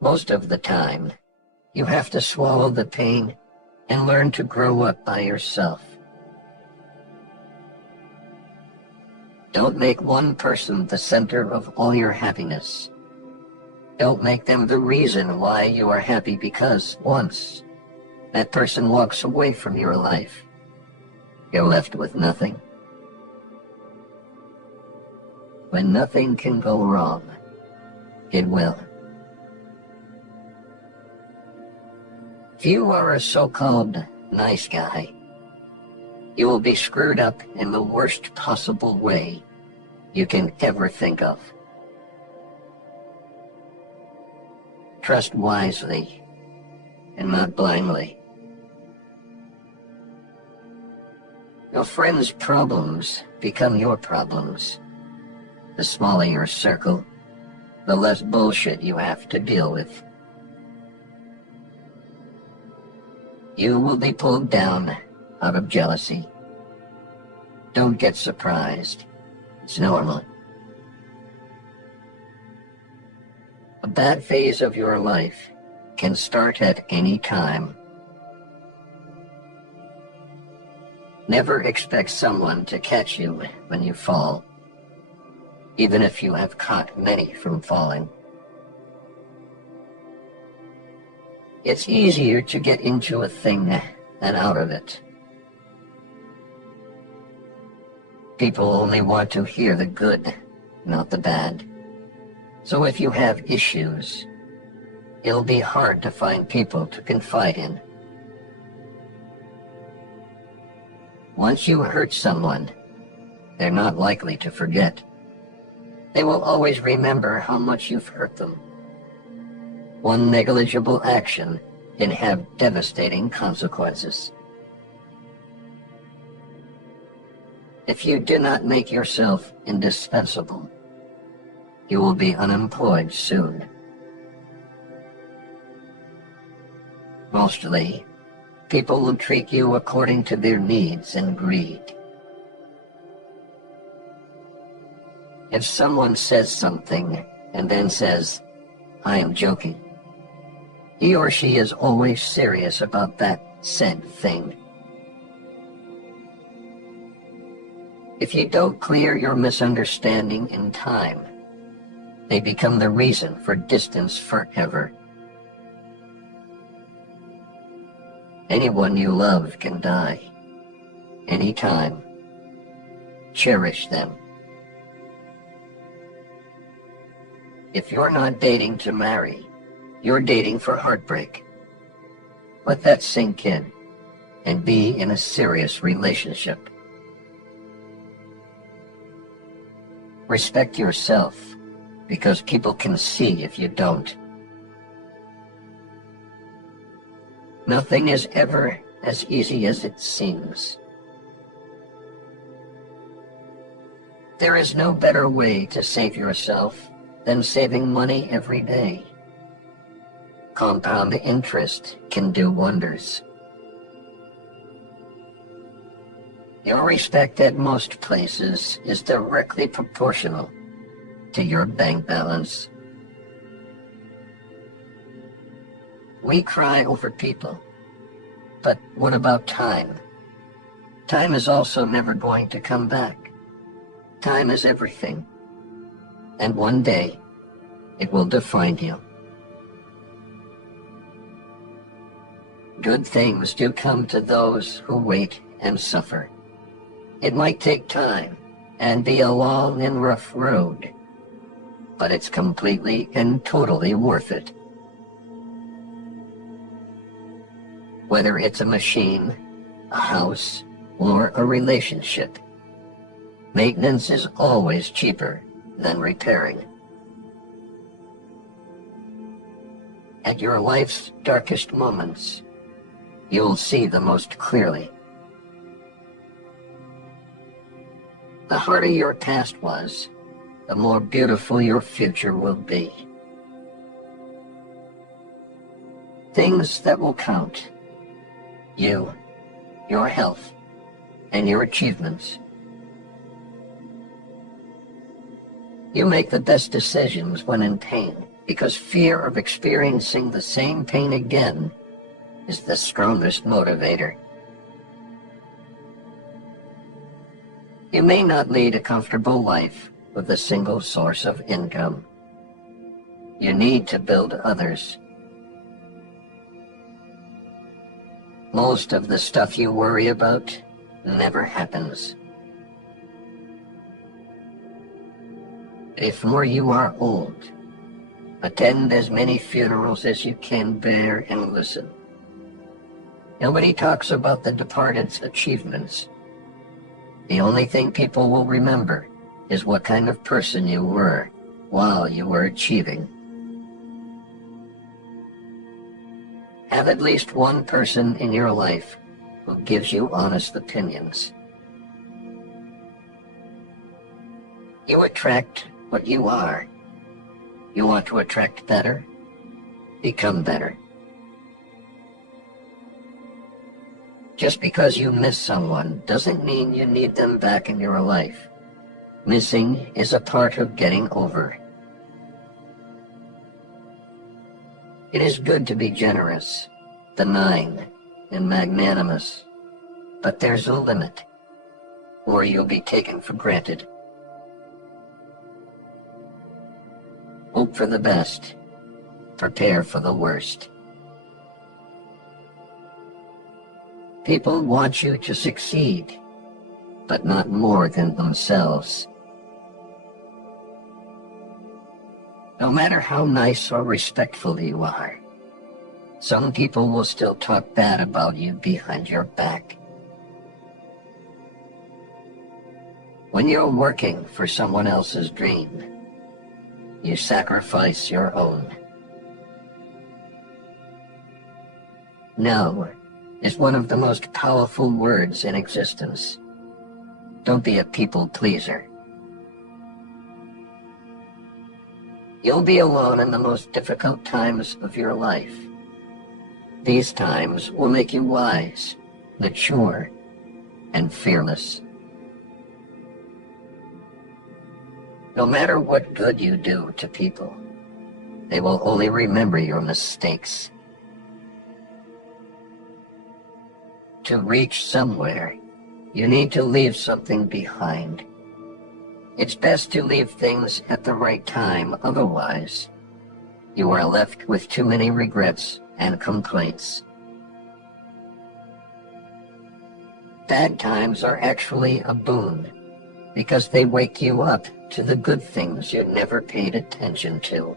Most of the time, you have to swallow the pain and learn to grow up by yourself. Don't make one person the center of all your happiness. Don't make them the reason why you are happy, because once that person walks away from your life, you're left with nothing. When nothing can go wrong, it will. If you are a so-called nice guy, you will be screwed up in the worst possible way you can ever think of. Trust wisely and not blindly. Your friends' problems become your problems. The smaller your circle, the less bullshit you have to deal with. You will be pulled down out of jealousy. Don't get surprised. It's normal. A bad phase of your life can start at any time. Never expect someone to catch you when you fall, even if you have caught many from falling. It's easier to get into a thing than out of it. People only want to hear the good, not the bad. So if you have issues, it'll be hard to find people to confide in. Once you hurt someone, they're not likely to forget. They will always remember how much you've hurt them. One negligible action can have devastating consequences. If you do not make yourself indispensable, you will be unemployed soon. Mostly, people will treat you according to their needs and greed. If someone says something and then says, "I am joking," he or she is always serious about that said thing. If you don't clear your misunderstanding in time, they become the reason for distance forever. Anyone you love can die, anytime. Cherish them. If you're not dating to marry, you're dating for heartbreak. Let that sink in and be in a serious relationship. Respect yourself, because people can see if you don't. Nothing is ever as easy as it seems. There is no better way to save yourself than saving money every day. Compound interest can do wonders. Your respect at most places is directly proportional to your bank balance. We cry over people, but what about time? Time is also never going to come back. Time is everything, and one day it will define you. Good things do come to those who wait and suffer. It might take time and be a long and rough road, but it's completely and totally worth it. Whether it's a machine, a house, or a relationship, maintenance is always cheaper than repairing. At your life's darkest moments, you'll see the most clearly. The harder your past was, the more beautiful your future will be. Things that will count: you, your health, and your achievements. You make the best decisions when in pain, because fear of experiencing the same pain again is the strongest motivator. You may not lead a comfortable life with a single source of income. You need to build others. Most of the stuff you worry about never happens. Before you are old, attend as many funerals as you can bear and listen. Nobody talks about the departed's achievements. The only thing people will remember is what kind of person you were while you were achieving. Have at least one person in your life who gives you honest opinions. You attract what you are. You want to attract better? Become better. Just because you miss someone doesn't mean you need them back in your life. Missing is a part of getting over. It is good to be generous, benign, and magnanimous, but there's a limit, or you'll be taken for granted. Hope for the best. Prepare for the worst. People want you to succeed, but not more than themselves. No matter how nice or respectful you are, some people will still talk bad about you behind your back. When you're working for someone else's dream, you sacrifice your own. No is one of the most powerful words in existence. Don't be a people pleaser. You'll be alone in the most difficult times of your life. These times will make you wise, mature, and fearless. No matter what good you do to people, they will only remember your mistakes. To reach somewhere, you need to leave something behind. It's best to leave things at the right time, otherwise, you are left with too many regrets and complaints. Bad times are actually a boon, because they wake you up to the good things you never paid attention to.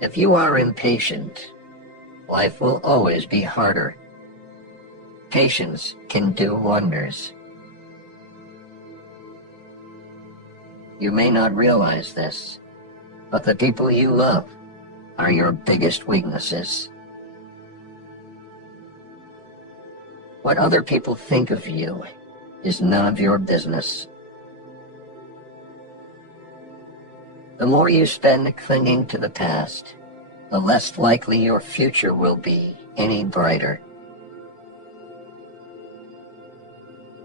If you are impatient, life will always be harder. Patience can do wonders. You may not realize this, but the people you love are your biggest weaknesses. What other people think of you is none of your business. The more you spend clinging to the past, the less likely your future will be any brighter.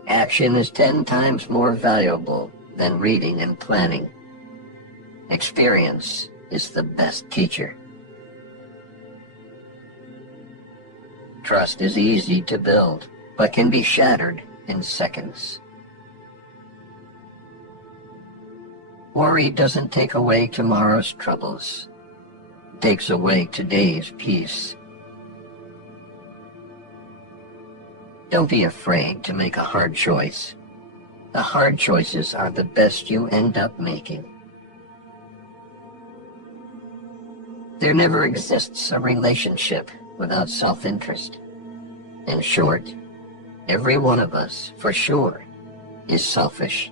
Action is 10 times more valuable than reading and planning. Experience is the best teacher. Trust is easy to build, but can be shattered in seconds. Worry doesn't take away tomorrow's troubles. It takes away today's peace. Don't be afraid to make a hard choice. The hard choices are the best you end up making. There never exists a relationship without self-interest. In short, every one of us, for sure, is selfish.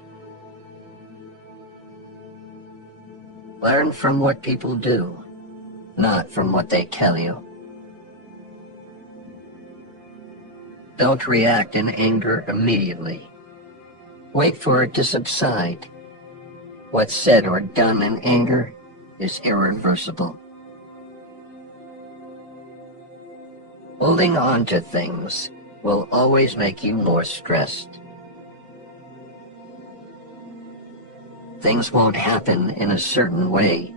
Learn from what people do, not from what they tell you. Don't react in anger immediately. Wait for it to subside. What's said or done in anger is irreversible. Holding on to things will always make you more stressed. Things won't happen in a certain way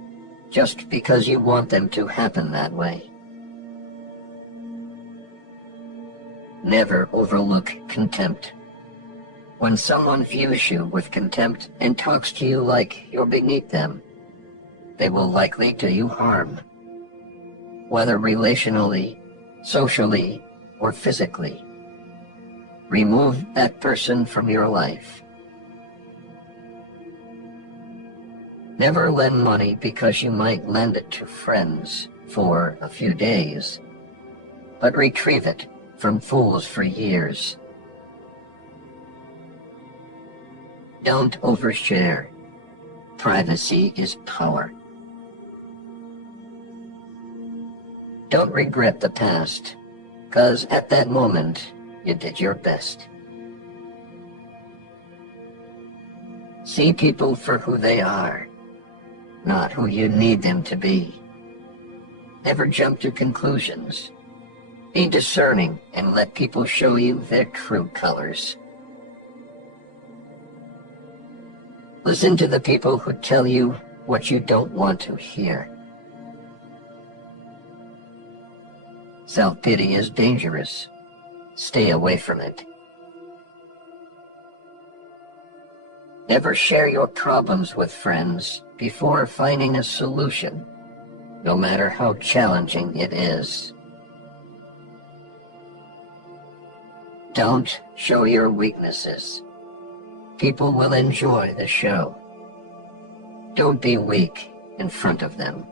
just because you want them to happen that way. Never overlook contempt. When someone views you with contempt and talks to you like you're beneath them, they will likely do you harm, whether relationally, socially, or physically. Remove that person from your life. Never lend money because you might lend it to friends for a few days, but retrieve it from fools for years. Don't overshare. Privacy is power. Don't regret the past, because at that moment, you did your best. See people for who they are, not who you need them to be. Never jump to conclusions. Be discerning and let people show you their true colors. Listen to the people who tell you what you don't want to hear. Self-pity is dangerous. Stay away from it. Never share your problems with friends before finding a solution, no matter how challenging it is. Don't show your weaknesses. People will enjoy the show. Don't be weak in front of them.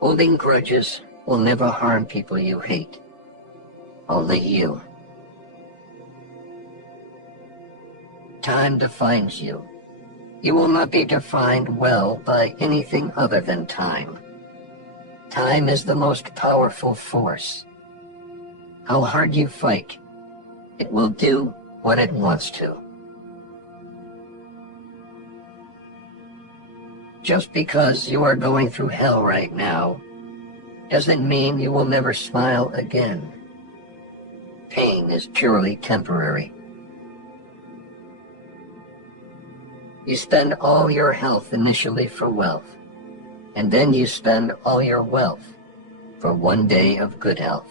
Holding grudges will never harm people you hate. Only you. Time defines you. You will not be defined well by anything other than time. Time is the most powerful force. How hard you fight, it will do what it wants to. Just because you are going through hell right now doesn't mean you will never smile again. Pain is purely temporary. You spend all your health initially for wealth, and then you spend all your wealth for one day of good health.